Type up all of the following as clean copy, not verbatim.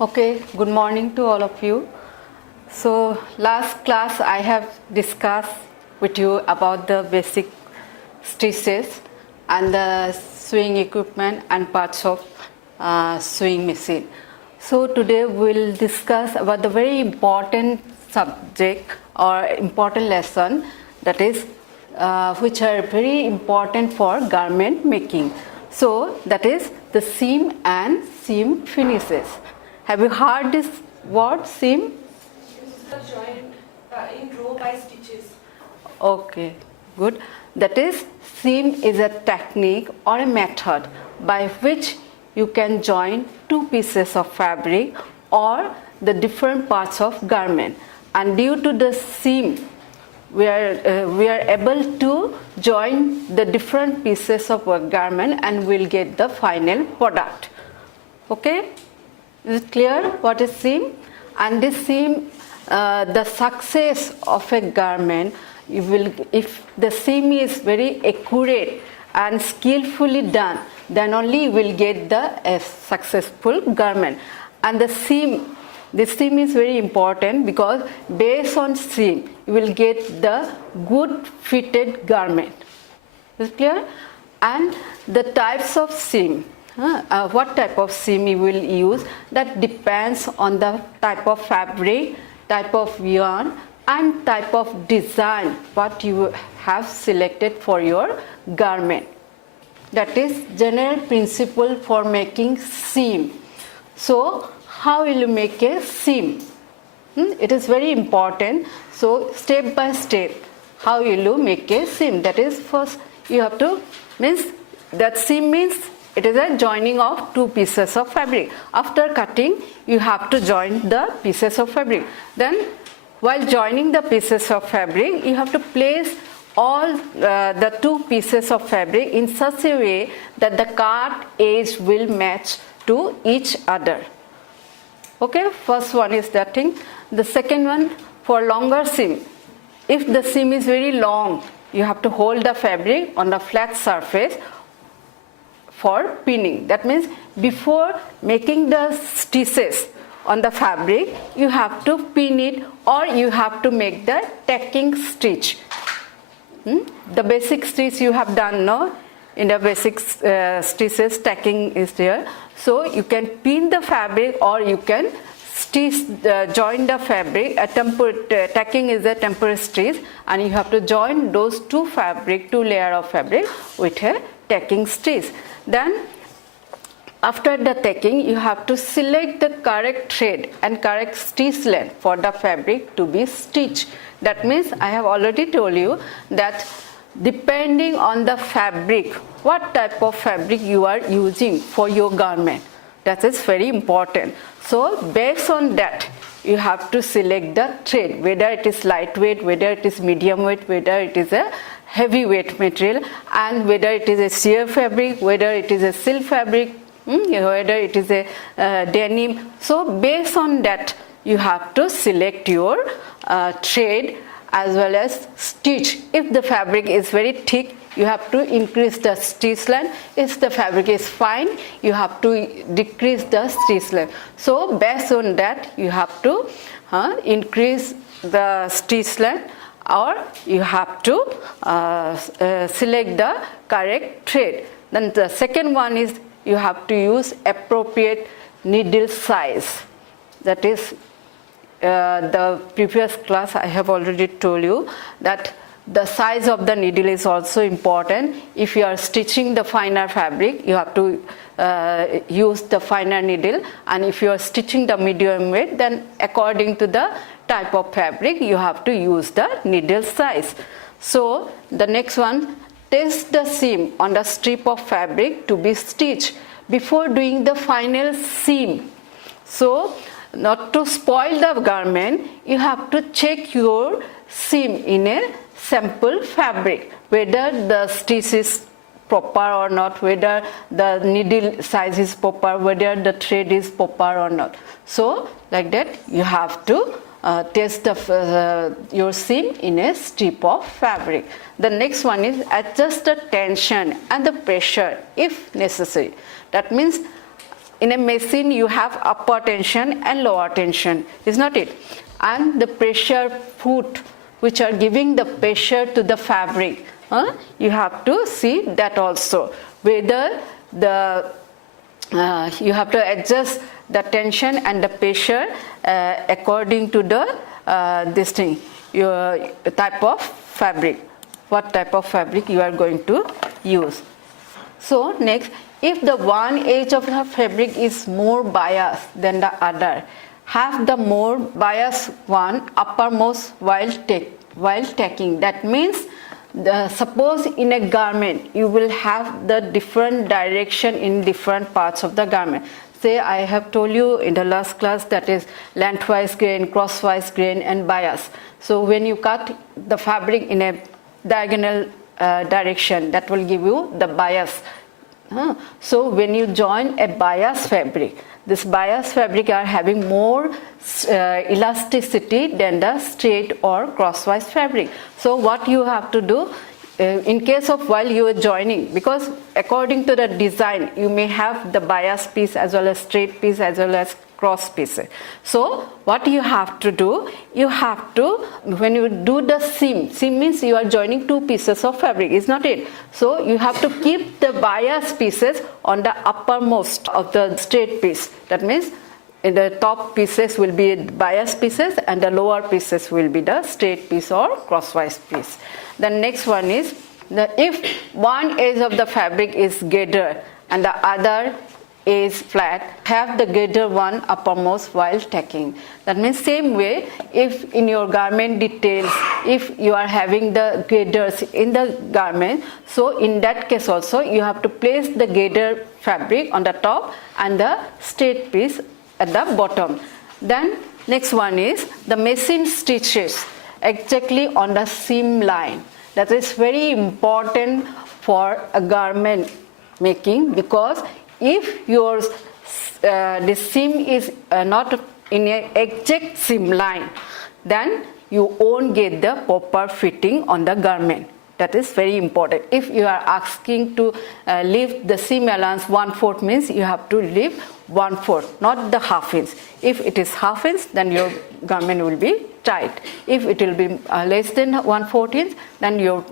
Okay, good morning to all of you. So last class I have discussed with you about the basic stitches and the sewing equipment and parts of sewing machine. So today we'll discuss about the very important subject or important lesson, that is which are very important for garment making. So that is the seam and seam finishes. Have you heard this word, seam? The joint in row by stitches. Okay, good. That is, seam is a technique or a method by which you can join two pieces of fabric or the different parts of garment. And due to the seam, we are able to join the different pieces of a garment and we'll get the final product. Okay? Is it clear what is seam? And this seam, the success of a garment, if the seam is very accurate and skillfully done, then only you will get a successful garment. And this seam is very important because based on seam, you will get the good fitted garment. Is it clear? And the types of seam. What type of seam you will use, that depends on the type of fabric, type of yarn and type of design what you have selected for your garment. That is general principle for making seam. So how will you make a seam? It is very important. So step by step, how will you make a seam? That is, first you have to, that seam means it is a joining of two pieces of fabric. After cutting, you have to join the pieces of fabric. Then, while joining the pieces of fabric, you have to place all the two pieces of fabric in such a way that the cut edge will match to each other. Okay, first one is that thing. The second one, for longer seam. If the seam is very long, you have to hold the fabric on the flat surface for pinning. That means before making the stitches on the fabric, you have to pin it or you have to make the tacking stitch. The basic stitch you have done, no? In the basic stitches, tacking is there. So you can pin the fabric or you can stitch, join the fabric. Tacking is a temporary stitch, and you have to join those two layer of fabric with a tacking stitch. Then after the tacking, you have to select the correct thread and correct stitch length for the fabric to be stitched. That means I have already told you that depending on the fabric, what type of fabric you are using for your garment, that is very important. So based on that, you have to select the thread, whether it is lightweight, whether it is medium weight, whether it is a heavyweight material, and whether it is a sheer fabric, whether it is a silk fabric, whether it is a denim. So based on that, you have to select your thread as well as stitch. If the fabric is very thick, you have to increase the stitch length. If the fabric is fine, you have to decrease the stitch length. So based on that, you have to increase the stitch length, or you have to select the correct thread. Then the second one is you have to use appropriate needle size. That is, the previous class I have already told you that the size of the needle is also important. If you are stitching the finer fabric, you have to use the finer needle, and if you are stitching the medium weight, then according to the type of fabric, you have to use the needle size. So the next one, test the seam on the strip of fabric to be stitched before doing the final seam. So not to spoil the garment, you have to check your seam in a sample fabric, whether the stitch is proper or not, whether the needle size is proper, whether the thread is proper or not. So like that, you have to test your seam in a strip of fabric. The next one is adjust the tension and the pressure if necessary. That means in a machine you have upper tension and lower tension, is not it? And the pressure foot which are giving the pressure to the fabric. You have to see that also, whether the you have to adjust the tension and the pressure according to the this thing, your type of fabric, what type of fabric you are going to use. So next, if the one edge of the fabric is more biased than the other, have the more biased one uppermost while taking. That means suppose in a garment you will have the different direction in different parts of the garment. Say I have told you in the last class that is lengthwise grain, crosswise grain and bias. So when you cut the fabric in a diagonal direction, that will give you the bias. So when you join a bias fabric, this bias fabric are having more elasticity than the straight or crosswise fabric. So what you have to do in case of while you are joining, because according to the design you may have the bias piece as well as straight piece as well as cross pieces. So what you have to do, you have to, when you do the seam means you are joining two pieces of fabric, is not it? So you have to keep the bias pieces on the uppermost of the straight piece. That means in the top pieces will be bias pieces and the lower pieces will be the straight piece or crosswise piece. The next one is, if one edge of the fabric is gathered and the other is flat, have the gathered one uppermost while tacking. That means same way, if in your garment details, if you are having the gathers in the garment, so in that case also you have to place the gathered fabric on the top and the straight piece at the bottom. Then next one is the machine stitches exactly on the seam line. That is very important for a garment making, because if your the seam is not in an exact seam line, then you won't get the proper fitting on the garment. That is very important. If you are asking to leave the seam allowance 1/4 means you have to leave 1/4, not the half inch. If it is half inch, then your garment will be tight. If it will be less than 1/4 inch, then your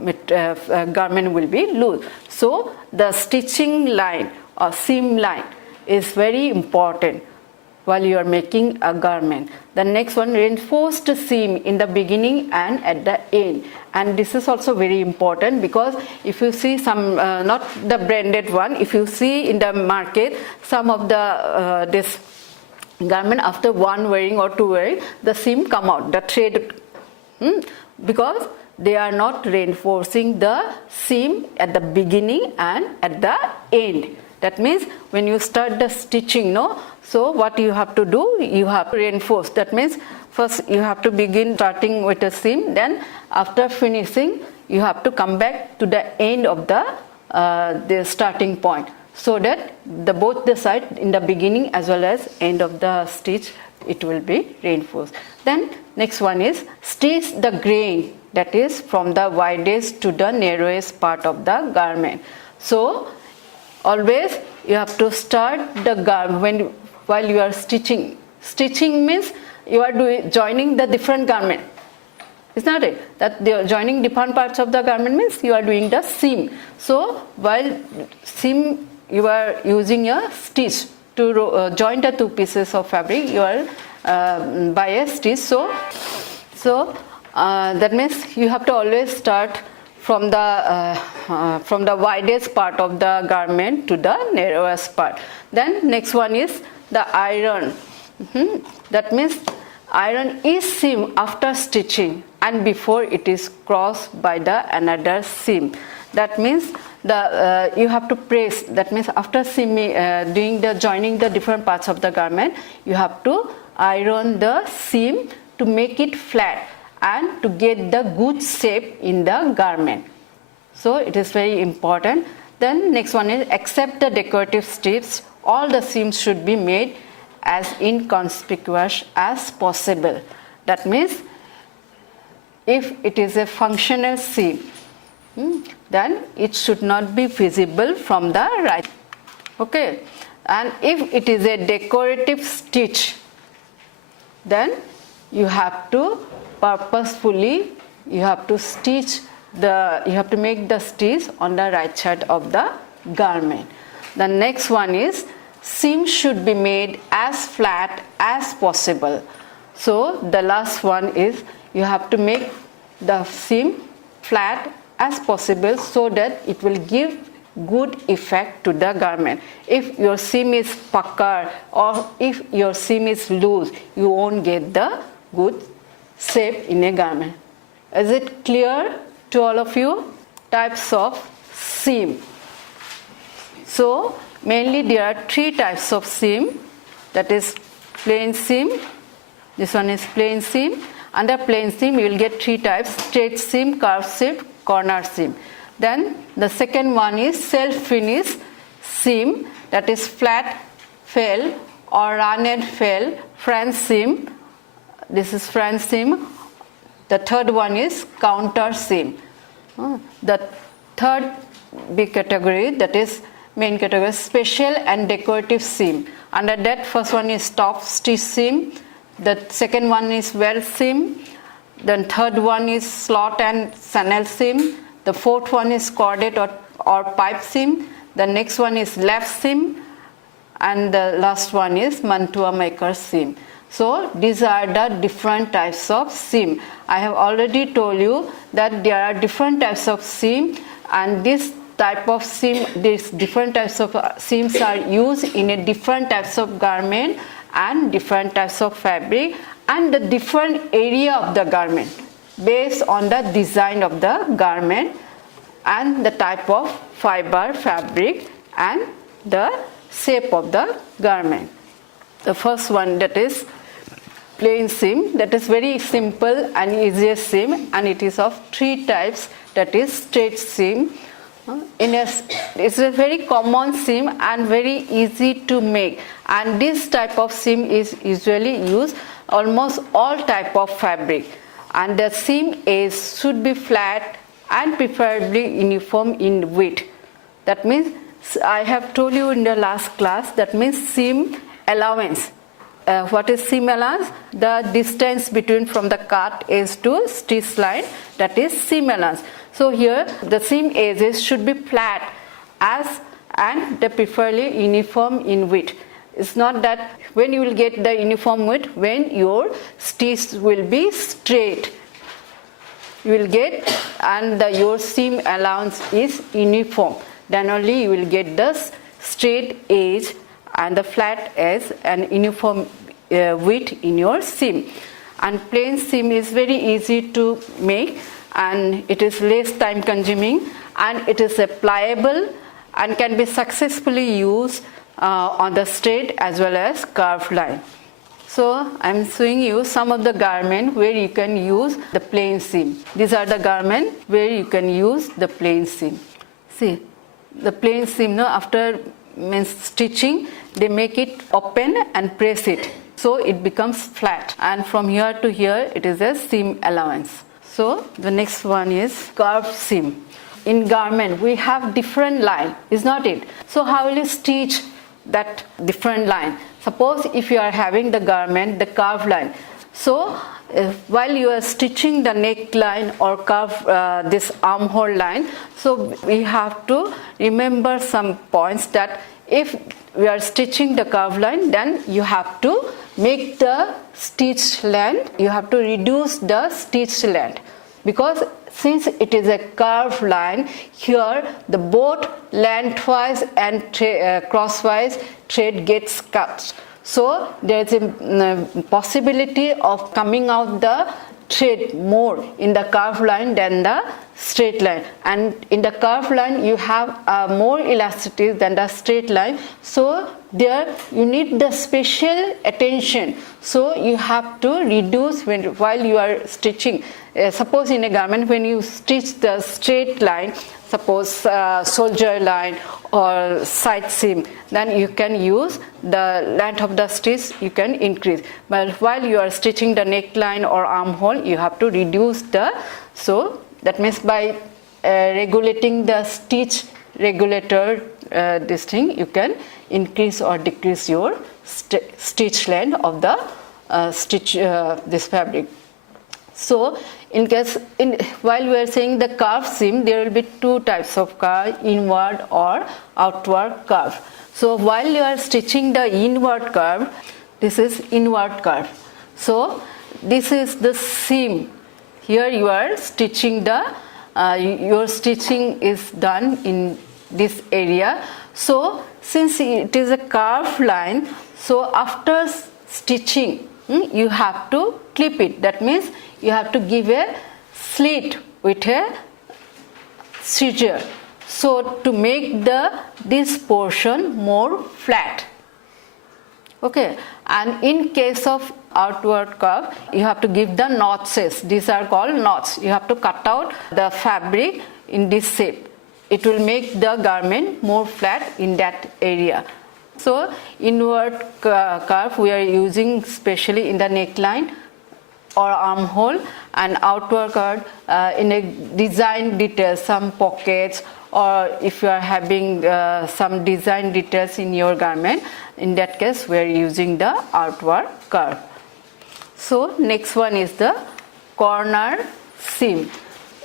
garment will be loose. So the stitching line or seam line is very important while you are making a garment. The next one, reinforced seam in the beginning and at the end. And this is also very important, because if you see some, not the branded one, if you see in the market, some of the this garment after one wearing or two wearing, the seam come out, the thread, because they are not reinforcing the seam at the beginning and at the end. That means when you start the stitching, so what you have to do, you have to reinforce. That means first you have to begin starting with a seam, then after finishing you have to come back to the end of the starting point, so that both the side in the beginning as well as end of the stitch it will be reinforced. Then next one is stitch the grain, that is from the widest to the narrowest part of the garment. So always you have to start the garment while you are stitching. Stitching means you are joining the different garment. Is not it? That they are joining different parts of the garment means you are doing the seam. So while seam, you are using a stitch to join the two pieces of fabric. You are by a stitch. So that means you have to always start from the widest part of the garment to the narrowest part. Then next one is the iron. That means iron is seam after stitching and before it is crossed by the another seam. That means you have to press. That means after seaming, doing the joining the different parts of the garment, you have to iron the seam to make it flat and to get the good shape in the garment. So it is very important. Then next one is accept the decorative strips. All the seams should be made as inconspicuous as possible. That means if it is a functional seam, then it should not be visible from the right. Okay. And if it is a decorative stitch, then you have to purposefully, you have to make the stitch on the right side of the garment. The next one is seam should be made as flat as possible. So the last one is you have to make the seam flat as possible so that it will give good effect to the garment. If your seam is pucker or if your seam is loose, you won't get the good shape in a garment. Is it clear to all of you? Types of seam. So mainly there are three types of seam, that is plain seam, this one is plain seam. Under plain seam you will get three types: straight seam, curved seam, corner seam. Then the second one is self-finish seam, that is flat fell or run and fell French seam. This is French seam. The third one is counter seam. The third big category, that is main category, special and decorative seam. Under that, first one is top stitch seam. The second one is well seam. Then third one is slot and channel seam. The fourth one is corded or pipe seam. The next one is left seam. And the last one is mantua maker seam. So these are the different types of seam. I have already told you that there are different types of seam, and this type of seam, these different types of seams are used in a different types of garment and different types of fabric and the different area of the garment based on the design of the garment and the type of fiber, fabric and the shape of the garment. The first one, that is plain seam, that is very simple and easiest seam, and it is of three types, that is straight seam. It's a very common seam and very easy to make, and this type of seam is usually used almost all type of fabric, and the seam edge should be flat and preferably uniform in width. That means, I have told you in the last class, that means seam allowance. What is seam allowance? The distance between from the cut edge to stitch line, that is seam allowance. So here the seam edges should be flat and the preferably uniform in width. It's not that when you will get the uniform width, when your stitch will be straight, you will get, and your seam allowance is uniform, then only you will get the straight edge and the flat edge and uniform width in your seam. And plain seam is very easy to make, and it is less time consuming, and it is pliable and can be successfully used on the straight as well as curved line. So I am showing you some of the garment where you can use the plain seam. These are the garment where you can use the plain seam. See, the plain seam, no, after stitching, they make it open and press it, so it becomes flat, and from here to here it is a seam allowance. So the next one is curved seam. In garment we have different line, is not it? So how will you stitch that different line? Suppose if you are having the garment, the curved line, so while you are stitching the neckline or curve this armhole line, so we have to remember some points, that if we are stitching the curved line, then you have to make the stitch length, you have to reduce the stitch length, because since it is a curved line, here the both lengthwise and crosswise thread gets cut. So there is a possibility of coming out the thread more in the curved line than the straight line, and in the curved line you have more elasticity than the straight line, so there you need the special attention. So you have to reduce while you are stitching. Suppose in a garment, when you stitch the straight line, suppose soldier line or side seam, then you can use the length of the stitch, you can increase. But while you are stitching the neckline or armhole, you have to reduce the, so that means by regulating the stitch regulator, this thing, you can increase or decrease your stitch length of the this fabric. So while we are saying the curve seam, there will be two types of curve, inward or outward curve. So while you are stitching the inward curve, this is inward curve. So this is the seam. Here you are stitching your stitching is done in this area. So since it is a curved line, so after stitching, you have to clip it. That means you have to give a slit with a scissor, so to make this portion more flat. Okay, and in case of outward curve, you have to give the notches. These are called knots. You have to cut out the fabric in this shape. It will make the garment more flat in that area. So inward curve we are using especially in the neckline or armhole, and outward curve in a design details, some pockets, or if you are having some design details in your garment, in that case we are using the outward curve. So next one is the corner seam.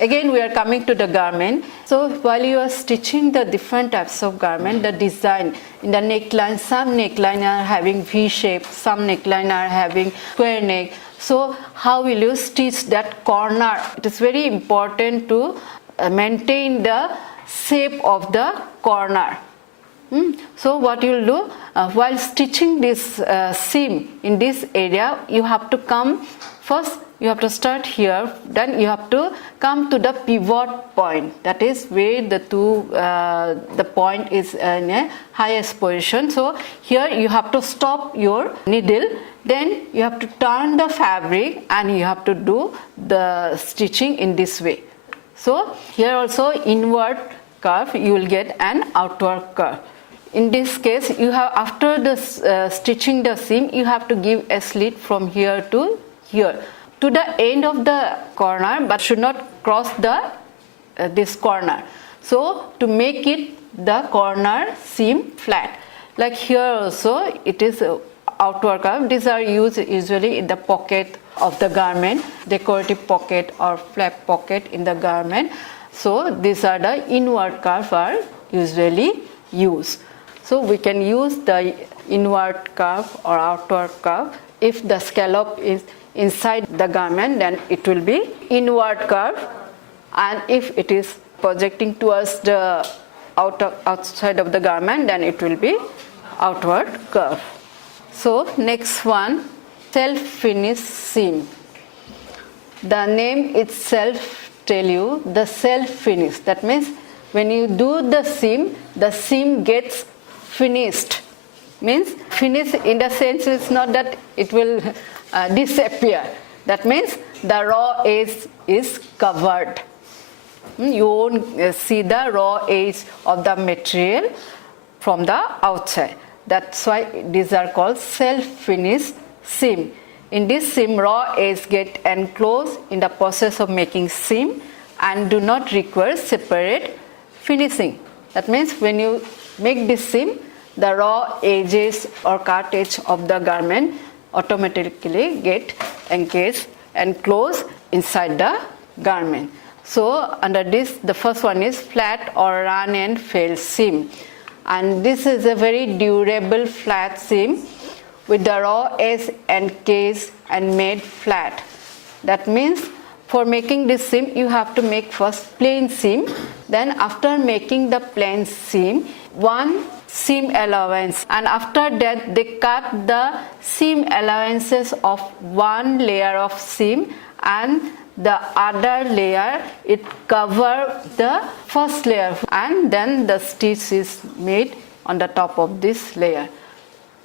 Again we are coming to the garment. So while you are stitching the different types of garment, the design in the neckline, some neckline are having V shape, some neckline are having square neck. So how will you stitch that corner? It is very important to maintain the shape of the corner. So what you will do, while stitching this seam in this area, you have to come first. You have to start here, then you have to come to the pivot point. That is where the point is in a highest position. So here you have to stop your needle, then you have to turn the fabric and you have to do the stitching in this way. So here also inward curve, you will get an outward curve. In this case, you have, after the stitching the seam, you have to give a slit from here to here, to the end of the corner, but should not cross this corner. So to make it the corner seam flat, like here also it is outward curve. These are used usually in the pocket of the garment, decorative pocket or flap pocket in the garment. So these are the inward curve are usually used. So we can use the inward curve or outward curve. If the scallop is inside the garment, then it will be inward curve, and if it is projecting towards the outside of the garment, then it will be outward curve. So next one, self-finish seam. The name itself tell you the self-finish. That means when you do the seam gets finished. Means finish in the sense it's not that it will disappear. That means the raw edge is covered. You won't see the raw edge of the material from the outside. That's why these are called self-finish seam. In this seam, raw edge get enclosed in the process of making seam and do not require separate finishing. That means when you make this seam, the raw edges or cut edge of the garment automatically get enclosed inside the garment. So under this, the first one is flat or run and fail seam, and this is a very durable flat seam with the raw edge encased and made flat. That means for making this seam, you have to make first plain seam. Then after making the plain seam, one seam allowance, and after that they cut the seam allowances of one layer of seam, and the other layer it cover the first layer, and then the stitch is made on the top of this layer.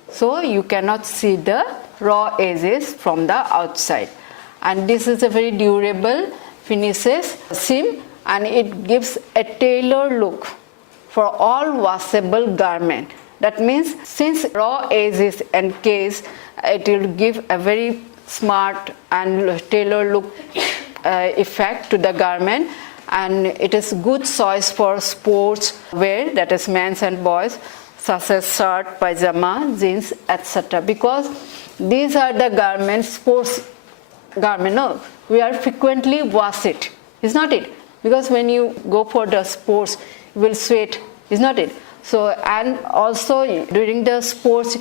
So you cannot see the raw edges from the outside. And this is a very durable finishes seam, and it gives a tailored look for all washable garment. That means since raw edge is encased, it will give a very smart and tailored look effect to the garment, and it is good choice for sports wear, that is men's and boys. such as shirt, pajama, jeans, etc. Because these are the garments, sports garment, no, we are frequently wash it, is not it? Because when you go for the sports, you will sweat, is not it? So, and also during the sports,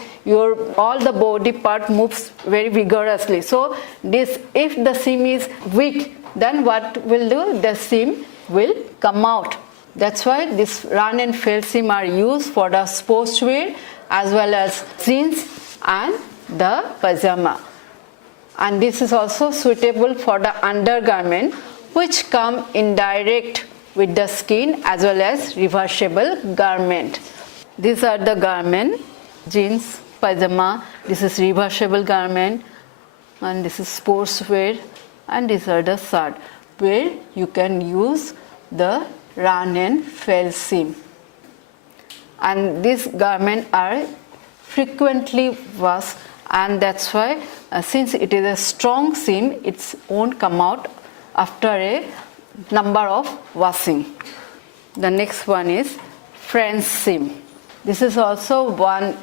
all the body part moves very vigorously. So, this, if the seam is weak, then what will do? The seam will come out. That's why this run and fell seam are used for the sportswear as well as jeans and the pajama. And this is also suitable for the undergarment, which come in direct with the skin, as well as reversible garment. These are the garment, jeans, pajama, this is reversible garment, and this is sportswear, and these are the shirt, where you can use the run and fell seam. And these garments are frequently washed, and that's why since it is a strong seam, it won't come out after a number of washing. The next one is French seam. This is also one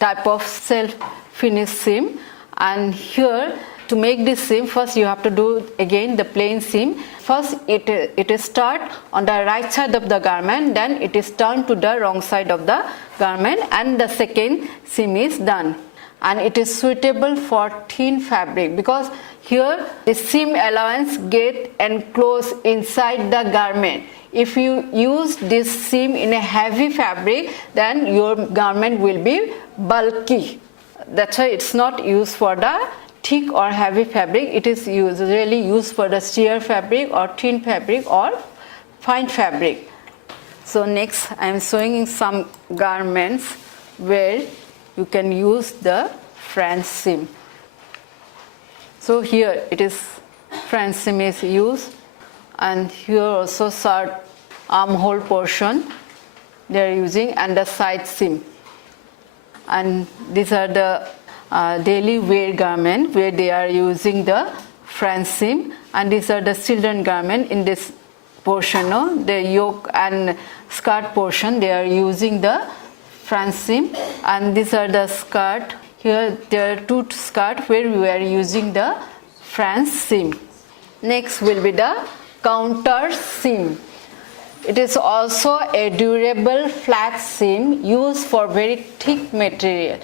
type of self-finished seam, and here to make this seam, first you have to do again the plain seam. First it is start on the right side of the garment, then it is turned to the wrong side of the garment, and the second seam is done. And it is suitable for thin fabric, because here the seam allowance get enclosed inside the garment. If you use this seam in a heavy fabric, then your garment will be bulky. That's why it's not used for the thick or heavy fabric. It is usually used for the sheer fabric or thin fabric or fine fabric. So next I am showing some garments where you can use the French seam. So here it is French seam is used, and here also shirt armhole portion they are using, and the side seam. And these are the daily wear garment where they are using the French seam, and these are the children garment. In this portion, no, the yoke and skirt portion, they are using the French seam, and these are the skirt. Here there are two skirts where we are using the French seam. Next will be the counter seam. It is also a durable flat seam used for very thick material,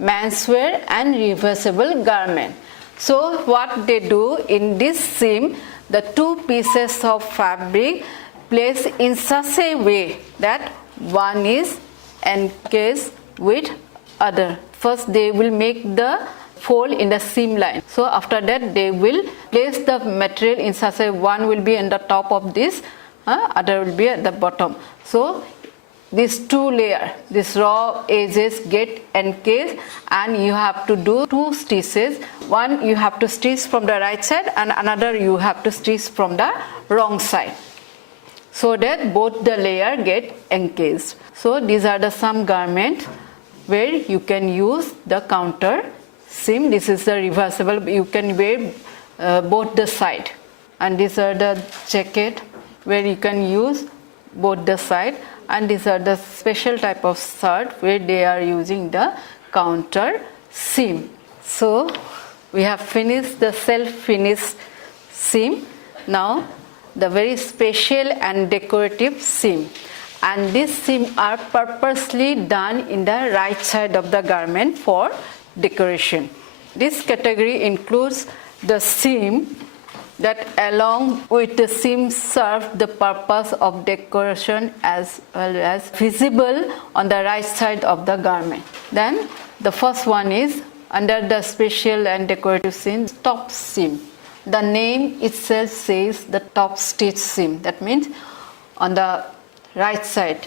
menswear and reversible garment. So what they do in this seam, the two pieces of fabric placed in such a way that one is encased with other. First they will make the fold in the seam line. So after that they will place the material in such a, one will be on the top of this, other will be at the bottom. So these two layers, these raw edges get encased, and you have to do two stitches. One you have to stitch from the right side, and another you have to stitch from the wrong side, so that both the layer get encased. So these are the some garments where you can use the counter seam. This is the reversible, you can wear both the side. And these are the jacket where you can use both the side, and these are the special type of shirt where they are using the counter seam. So we have finished the self-finished seam. Now the very special and decorative seam, and these seams are purposely done in the right side of the garment for decoration. This category includes the seam that along with the seam serve the purpose of decoration as well as visible on the right side of the garment. Then the first one is under the special and decorative seam, top seam. The name itself says the top stitch seam. That means on the right side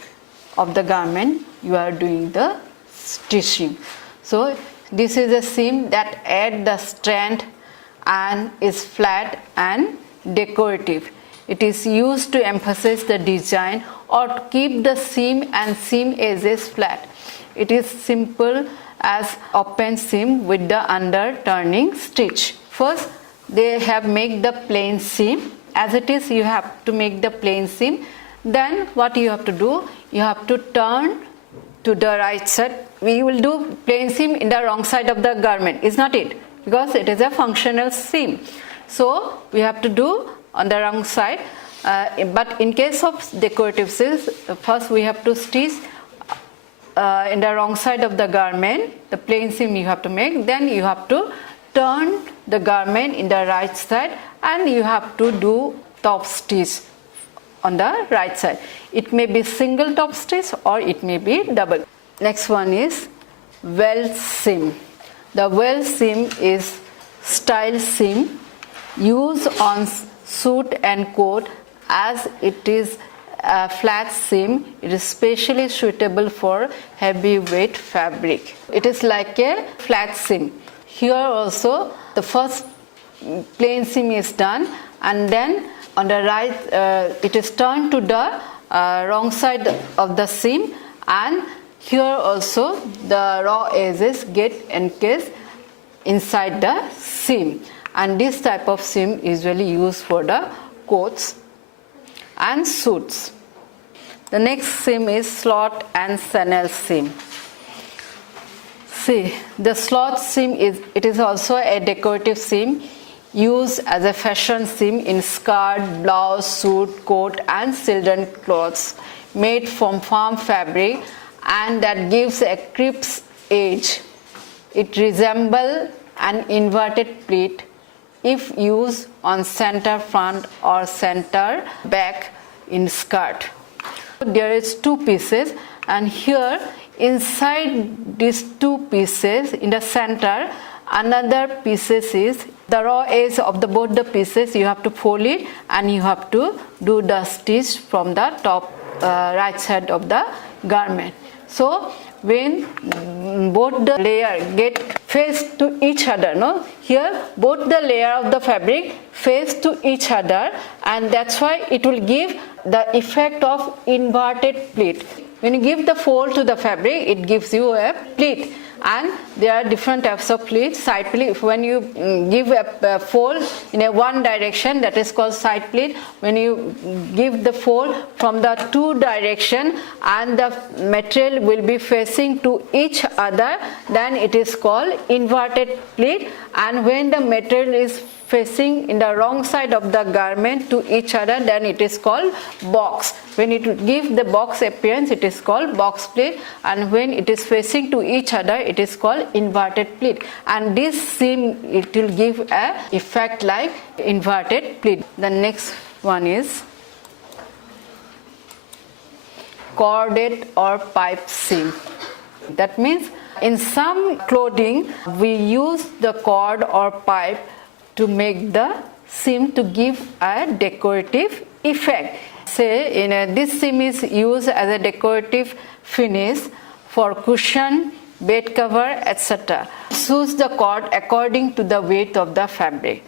of the garment you are doing the stitching. So this is a seam that adds the strength and is flat and decorative. It is used to emphasize the design or to keep the seam and seam edges flat. It is simple as open seam with the under turning stitch. First they have make the plain seam. As it is, you have to make the plain seam. Then what you have to do, you have to turn to the right side. We will do plain seam in the wrong side of the garment, is not it? Because it is a functional seam. So we have to do on the wrong side. But in case of decorative seams, first we have to stitch in the wrong side of the garment, the plain seam you have to make. Then you have to turn the garment in the right side and you have to do top stitch on the right side. It may be single top stitch or it may be double. Next one is well seam. The well seam is style seam used on suit and coat, as it is a flat seam. It is specially suitable for heavyweight fabric. It is like a flat seam. Here also the first plain seam is done, and then on the right it is turned to the wrong side of the seam, and here also the raw edges get encased inside the seam. And this type of seam is usually used for the coats and suits. The next seam is slot and channel seam. See, the slot seam is also a decorative seam used as a fashion seam in skirt, blouse, suit, coat and children clothes, made from farm fabric, and that gives a crisp edge. It resembles an inverted pleat if used on center front or center back in skirt. There is two pieces, and here inside these two pieces in the center another pieces is the raw edge of both the pieces. You have to fold it and you have to do the stitch from the top right side of the garment. So when both the layer get face to each other, no, here both the layer of the fabric face to each other, and that's why it will give the effect of inverted pleat. When you give the fold to the fabric, it gives you a pleat. And there are different types of pleats. Side pleat, when you give a fold in a one direction, that is called side pleat. When you give the fold from the two direction and the material will be facing to each other, then it is called inverted pleat. And when the material is facing in the wrong side of the garment to each other, then it is called box. When it gives the box appearance, it is called box pleat, and when it is facing to each other, it is called inverted pleat. And this seam, it will give a effect like inverted pleat. The next one is corded or pipe seam. That means in some clothing we use the cord or pipe to make the seam to give a decorative effect. Say this seam is used as a decorative finish for cushion, bed cover, etc. Choose the cord according to the weight of the fabric.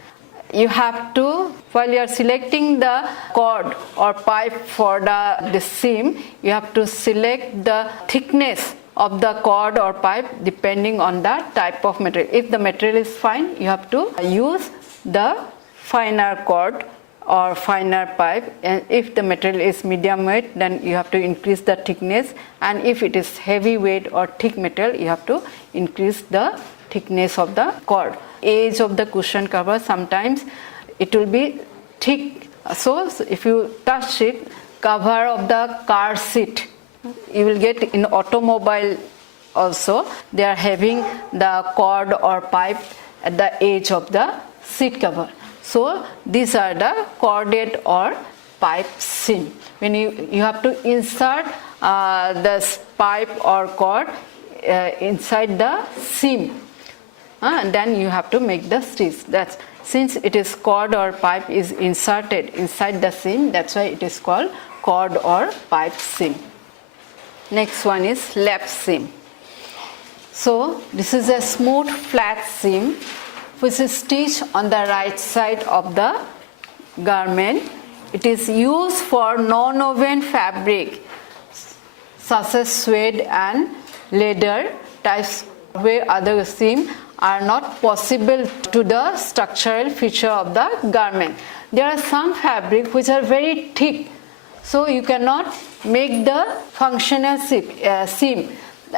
You have to, while you are selecting the cord or pipe for the seam, you have to select the thickness of the cord or pipe depending on the type of material. If the material is fine, you have to use the finer cord or finer pipe, and if the material is medium weight, then you have to increase the thickness, and if it is heavy weight or thick material, you have to increase the thickness of the cord. Edge of the cushion cover, sometimes it will be thick, so if you touch it, cover of the car seat, you will get in automobile also, they are having the cord or pipe at the edge of the seat cover. So these are the corded or pipe seam. When you have to insert this pipe or cord inside the seam, and then you have to make the stitch. That's since it is cord or pipe is inserted inside the seam, that's why it is called cord or pipe seam. Next one is lap seam. So this is a smooth flat seam which is stitched on the right side of the garment. It is used for non-woven fabric such as suede and leather types where other seams are not possible to the structural feature of the garment. There are some fabric which are very thick, so you cannot make the functional seam.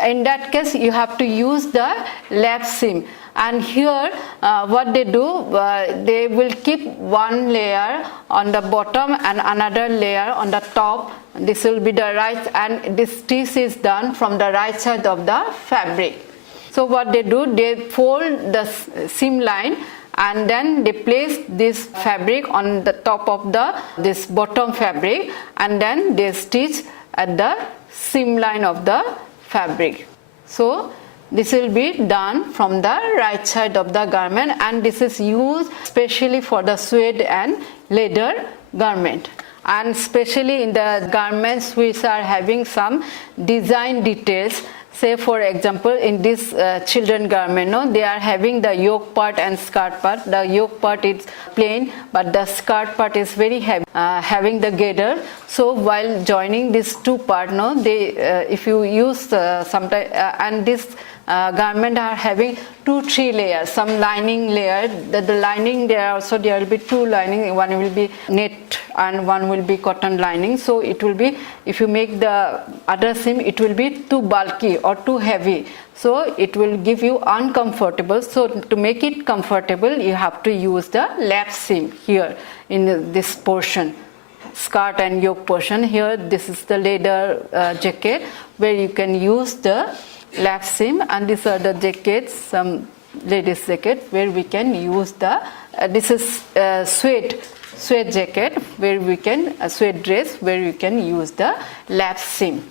in that case you have to use the lap seam. And here what they do, they will keep one layer on the bottom and another layer on the top. This will be the right, and this stitch is done from the right side of the fabric. So what they do, they fold the seam line and then they place this fabric on the top of this bottom fabric, and then they stitch at the seam line of the fabric. So this will be done from the right side of the garment, and this is used especially for the suede and leather garment, and especially in the garments which are having some design details. Say for example, in this children garment, no, they are having the yoke part and skirt part. The yoke part is plain, but the skirt part is very heavy, having the gaiter. So while joining these two part, no, they if you use sometimes and this garment are having 2-3 layers, some lining layer. The lining there also there will be 2 lining. One will be net and one will be cotton lining. So it will be, if you make the other seam, it will be too bulky or too heavy. So it will give you uncomfortable. So to make it comfortable, you have to use the lap seam here in this portion, skirt and yoke portion. Here this is the leather jacket where you can use the lap seam, and these are the jackets, some ladies jacket where we can use the this is suede jacket where we can suede dress where we can use the lap seam.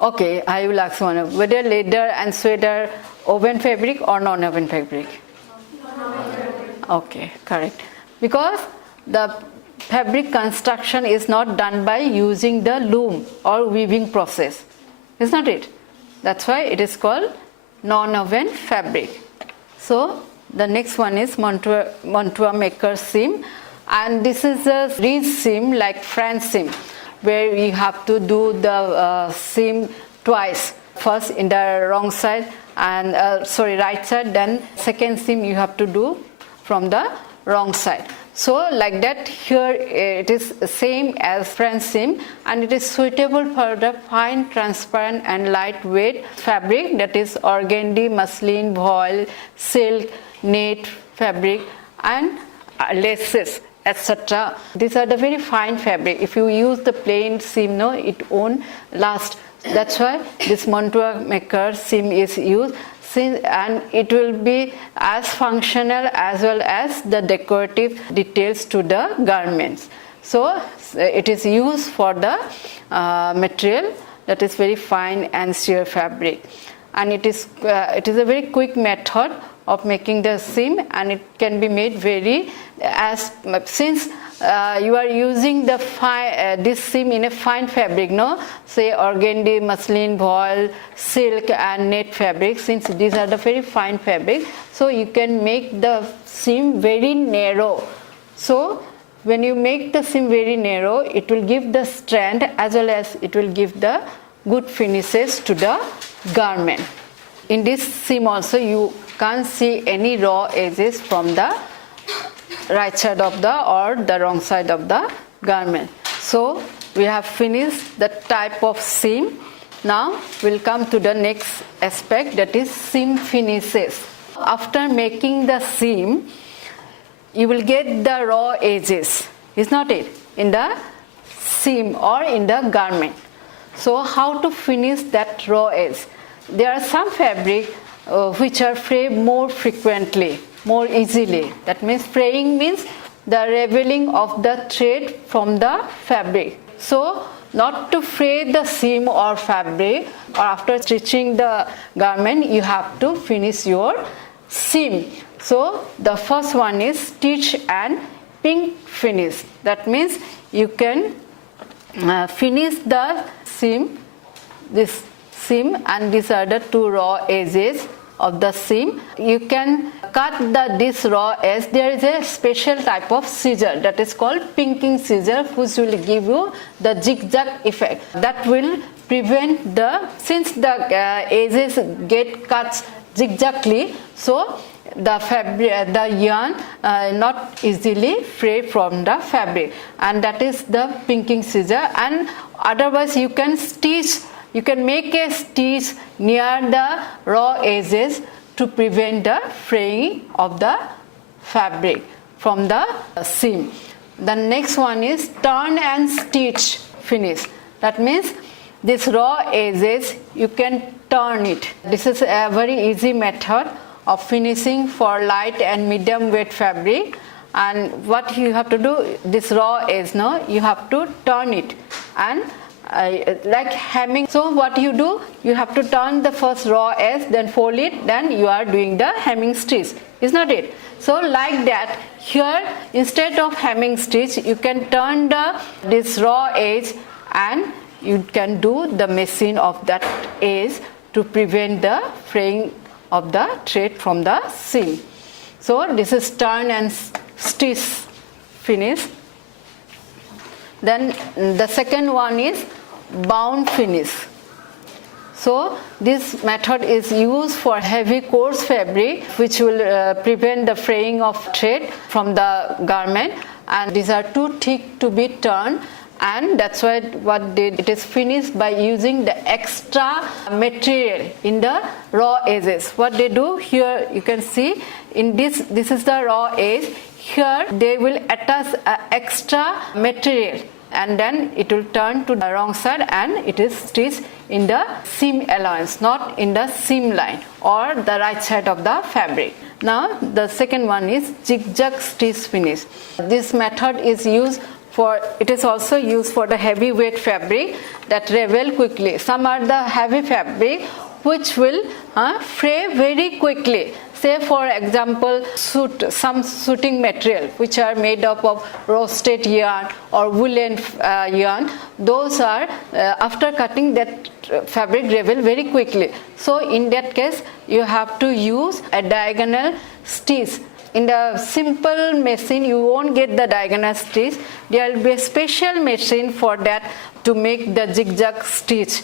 Okay, I will ask one, whether leather and suede are woven fabric or non-woven fabric? Okay, correct. Because the fabric construction is not done by using the loom or weaving process, is not it? That's why it is called non-woven fabric. So the next one is Mantua maker seam, and this is a ridge seam like French seam, where you have to do the seam twice. First in the wrong side and right side, then second seam you have to do from the wrong side. So like that, here it is same as French seam, and it is suitable for the fine, transparent and lightweight fabric, that is organdy, muslin, voile, silk, net fabric and laces, etc. These are the very fine fabric. If you use the plain seam, no, it won't last. That's why this Mantua maker seam is used, and it will be as functional as well as the decorative details to the garments. So it is used for the material that is very fine and sheer fabric, and it is a very quick method of making the seam, and it can be made very since you are using the this seam in a fine fabric, no, say organdy, muslin, voile, silk and net fabric. Since these are the very fine fabric, so you can make the seam very narrow. So when you make the seam very narrow, it will give the strength as well as it will give the good finishes to the garment. In this seam also you can't see any raw edges from the right side of or the wrong side of the garment. So we have finished the type of seam. Now we'll come to the next aspect, that is seam finishes. After making the seam, you will get the raw edges, is not it, in the seam or in the garment. So how to finish that raw edge? There are some fabric which are frayed more frequently, more easily. That means fraying means the revealing of the thread from the fabric. So not to fray the seam or fabric, or after stitching the garment you have to finish your seam. So the first one is stitch and pink finish. That means you can finish the seam, this seam, and these are the two raw edges of the seam. You can cut this raw edge. There is a special type of scissor that is called pinking scissor, which will give you the zigzag effect. That will prevent since the edges get cut zigzagly, so the fabric, the yarn not easily fray from the fabric, and that is the pinking scissor. And otherwise you can stitch you can make a stitch near the raw edges to prevent the fraying of the fabric from the seam. The next one is turn and stitch finish. That means this raw edges, you can turn it. This is a very easy method of finishing for light and medium weight fabric. And what you have to do, this raw edge, no, you have to turn it and like hemming. So what you do, you have to turn the first raw edge, then fold it, then you are doing the hemming stitch, is not it? So like that, here instead of hemming stitch, you can turn this raw edge and you can do the machine of that edge to prevent the fraying of the thread from the seam. So this is turn and stitch finish. Then the second one is bound finish. So this method is used for heavy coarse fabric which will prevent the fraying of thread from the garment, and these are too thick to be turned, and that's why it is finished by using the extra material in the raw edges. What they do here, you can see in this is the raw edge. Here they will attach extra material and then it will turn to the wrong side and it is stitched in the seam allowance, not in the seam line or the right side of the fabric. Now the second one is zigzag stitch finish. This method is used for, it is also used for the heavy weight fabric that ravel quickly. Some are the heavy fabric which will fray very quickly. Say for example, some suiting material which are made up of roasted yarn or woolen yarn. Those are after cutting that fabric ravel very quickly. So in that case, you have to use a diagonal stitch. In the simple machine, you won't get the diagonal stitch. There will be a special machine for that to make the zigzag stitch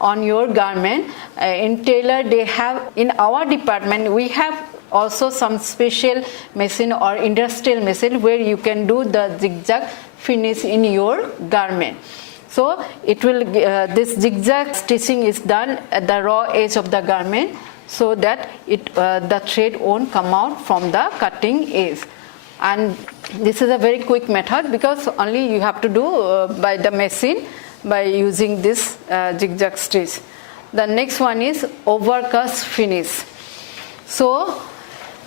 on your garment. In tailor, they have, in our department, we have also some special machine or industrial machine where you can do the zigzag finish in your garment. So it will this zigzag stitching is done at the raw edge of the garment so that the thread won't come out from the cutting edge. And this is a very quick method because only you have to do by the machine by using this zigzag stitch. The next one is overcast finish. So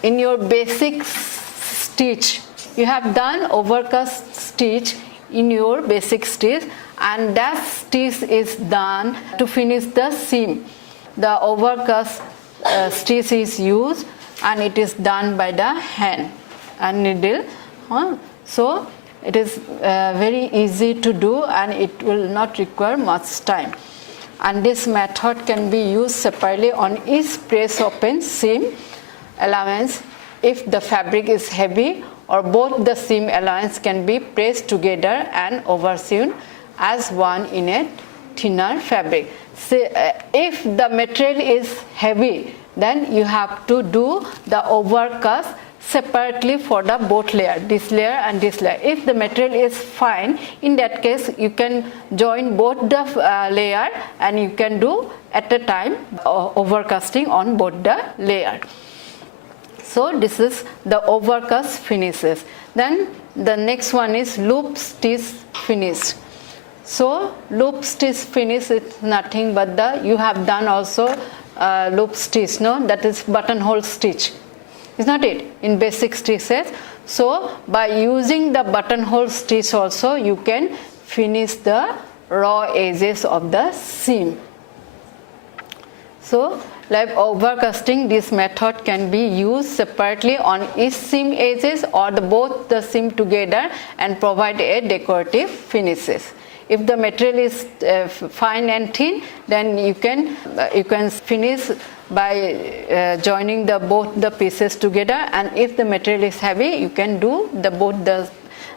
in your basic stitch, you have done overcast stitch in your basic stitch, and that stitch is done to finish the seam. The overcast stitch is used and it is done by the hand and needle. So it is very easy to do and it will not require much time. And this method can be used separately on each press open seam allowance if the fabric is heavy, or both the seam allowance can be pressed together and oversewn as one in a thinner fabric. So, if the material is heavy, then you have to do the overcast separately for the both layer, this layer and this layer. If the material is fine, in that case you can join both the layer and you can do at a time overcasting on both the layer. So this is the overcast finishes. Then the next one is loop stitch finish. So loop stitch finish is nothing but you have done also loop stitch, no? That is buttonhole stitch, is not it, in basic stitches. So by using the buttonhole stitch also you can finish the raw edges of the seam. So like overcasting, this method can be used separately on each seam edges or both the seam together and provide a decorative finishes. If the material is fine and thin, then you can finish by joining both the pieces together, and if the material is heavy, you can do both the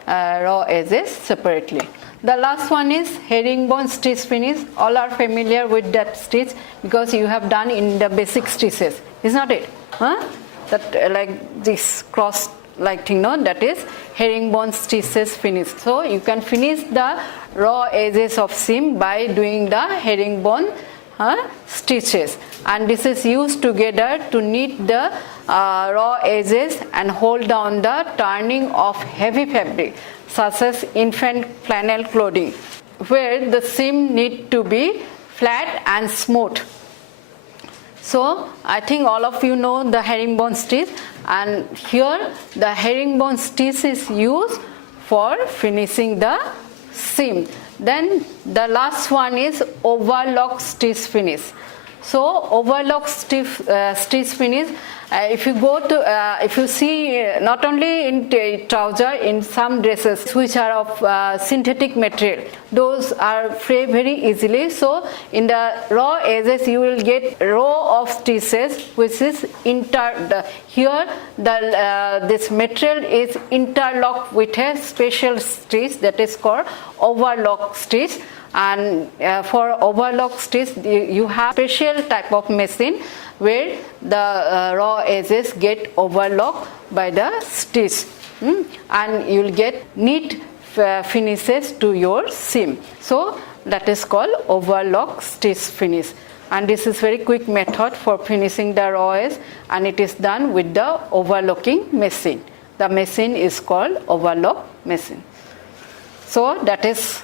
raw edges separately. The last one is herringbone stitch finish. All are familiar with that stitch because you have done in the basic stitches, is not it? That like this cross like thing, no, that is herringbone stitches finish. So you can finish the raw edges of seam by doing the herringbone stitches, and this is used together to knit the raw edges and hold down the turning of heavy fabric such as infant flannel clothing, where the seam need to be flat and smooth. So I think all of you know the herringbone stitch, and here the herringbone stitch is used for finishing the seam. Then the last one is overlock stitch finish. So overlock stitch finish, if you go to if you see not only in trouser, in some dresses which are of synthetic material, those are fray very easily. So in the raw edges you will get row of stitches which is here this material is interlocked with a special stitch that is called overlock stitch. And for overlock stitch you have special type of machine where the raw edges get overlocked by the stitch, and you will get neat finishes to your seam. So that is called overlock stitch finish, and this is very quick method for finishing the raw edge, and it is done with the overlocking machine. The machine is called overlock machine. So that is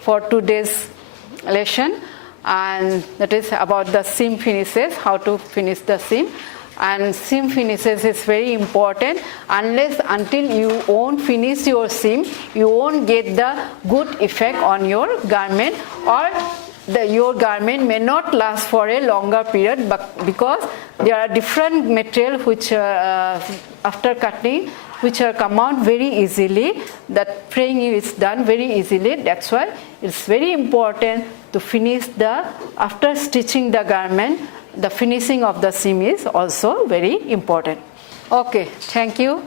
for today's lesson, and that is about the seam finishes, how to finish the seam. And seam finishes is very important. Until you won't finish your seam, you won't get the good effect on your garment, or your garment may not last for a longer period, but because there are different material which after cutting which are come out very easily, that fraying is done very easily. That's why it's very important to finish after stitching the garment, the finishing of the seam is also very important. Okay, thank you.